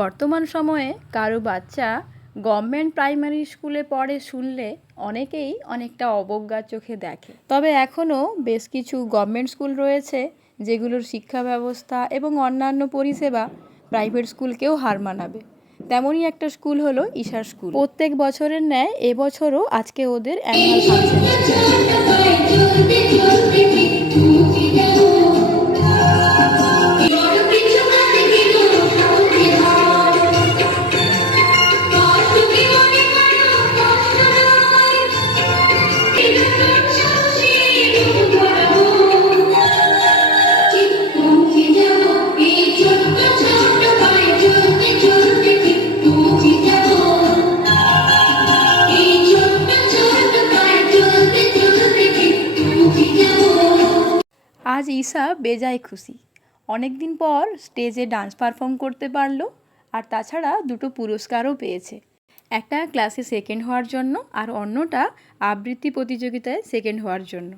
বর্তমান সময়ে কারো বাচ্চা গভর্নমেন্ট প্রাইমারি স্কুলে পড়ে শুনলে অনেকেই অনেকটা অবজ্ঞার চোখে দেখে। তবে এখনও বেশ কিছু গভর্নমেন্ট স্কুল রয়েছে যেগুলোর শিক্ষা ব্যবস্থা এবং অন্যান্য পরিষেবা প্রাইভেট স্কুলকেও হার মানাবে। তেমনই একটা স্কুল হলো ঈশা স্কুল। প্রত্যেক বছরের ন্যায় এবছরও আজকে ওদের অ্যানুয়াল ফাংশন ছিল। আজ ঈশা বেজায় খুশি। অনেক দিন পর স্টেজে ডান্স পারফর্ম করতে পারলো, আর তাছাড়া দুটো পুরস্কারও পেয়েছে। একটা ক্লাসে সেকেন্ড হওয়ার জন্য আর অন্যটা আবৃত্তি প্রতিযোগিতায় সেকেন্ড হওয়ার জন্য।